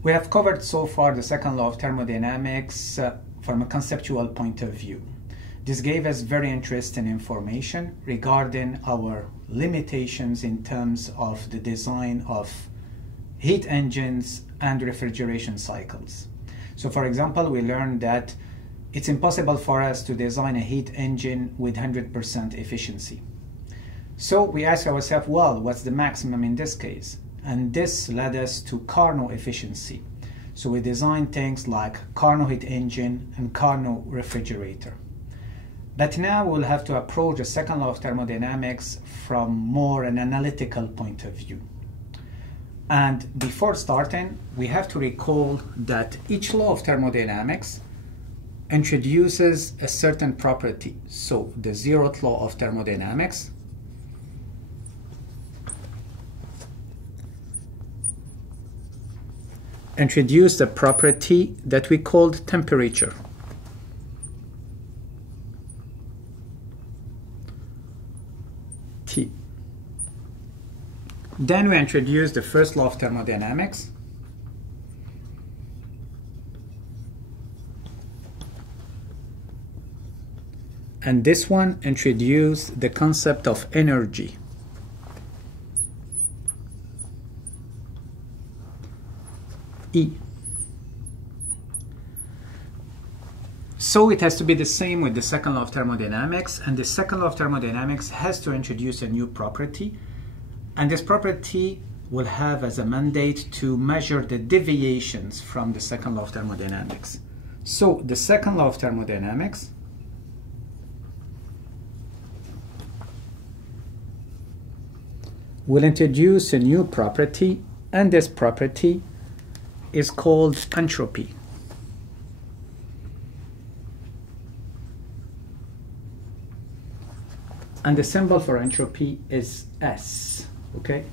We have covered so far the second law of thermodynamics from a conceptual point of view. This gave us very interesting information regarding our limitations in terms of the design of heat engines and refrigeration cycles. So for example, we learned that it's impossible for us to design a heat engine with 100% efficiency. So we asked ourselves, well, what's the maximum in this case? And this led us to Carnot efficiency. So we designed things like Carnot heat engine and Carnot refrigerator. But now we'll have to approach the second law of thermodynamics from more an analytical point of view. And before starting, we have to recall that each law of thermodynamics introduces a certain property. So the zeroth law of thermodynamics introduced a property that we called temperature. T. Then we introduced the first law of thermodynamics, and this one introduced the concept of energy. E. So it has to be the same with the second law of thermodynamics, and the second law of thermodynamics has to introduce a new property, and this property will have as a mandate to measure the deviations from the second law of thermodynamics. So the second law of thermodynamics will introduce a new property, and this property is called entropy. And the symbol for entropy is S, okay?